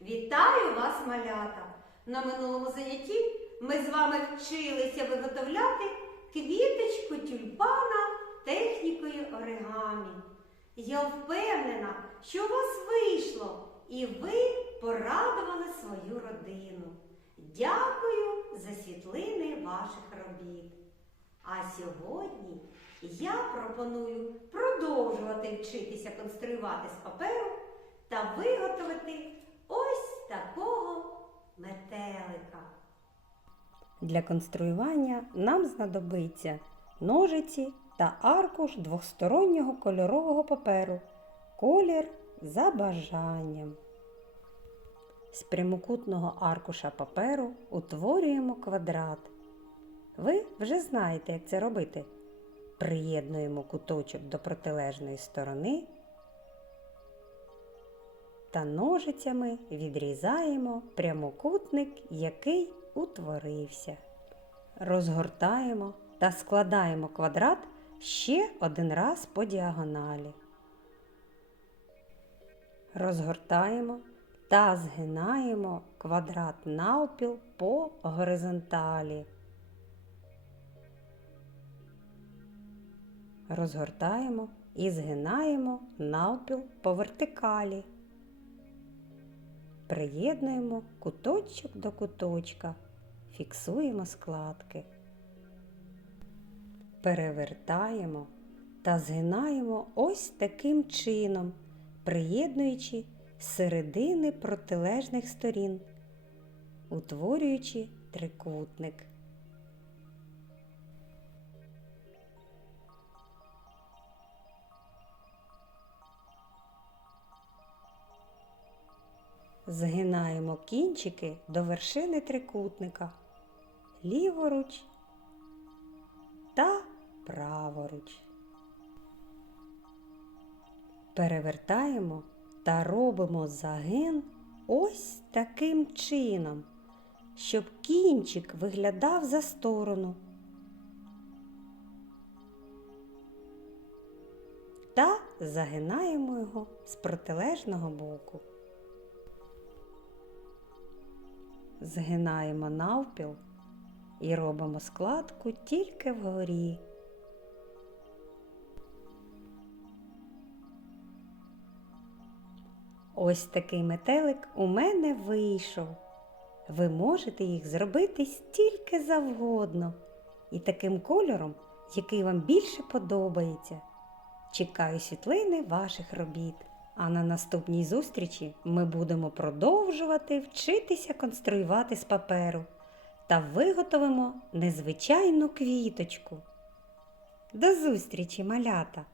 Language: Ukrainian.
Вітаю вас, малята! На минулому занятті ми з вами вчилися виготовляти квіточку тюльпана технікою оригамі. Я впевнена, що у вас вийшло і ви порадували свою родину. Дякую за світлини ваших робіт. А сьогодні я пропоную продовжувати вчитися конструювати з паперу та виготовити ось такого метелика. Для конструювання нам знадобиться ножиці та аркуш двостороннього кольорового паперу. Колір за бажанням. З прямокутного аркуша паперу утворюємо квадрат. Ви вже знаєте, як це робити. Приєднуємо куточок до протилежної сторони та ножицями відрізаємо прямокутник, який утворився. Розгортаємо та складаємо квадрат ще один раз по діагоналі. Розгортаємо та згинаємо квадрат навпіл по горизонталі. Розгортаємо і згинаємо навпіл по вертикалі. Приєднуємо куточок до куточка, фіксуємо складки. Перевертаємо та згинаємо ось таким чином, приєднуючи середини протилежних сторін, утворюючи трикутник. Згинаємо кінчики до вершини трикутника, ліворуч та праворуч. Перевертаємо та робимо загин ось таким чином, щоб кінчик виглядав за сторону. Та загинаємо його з протилежного боку. Згинаємо навпіл і робимо складку тільки вгорі. Ось такий метелик у мене вийшов. Ви можете їх зробити стільки завгодно і таким кольором, який вам більше подобається. Чекаю світлини ваших робіт. А на наступній зустрічі ми будемо продовжувати вчитися конструювати з паперу та виготовимо незвичайну квіточку. До зустрічі, малята!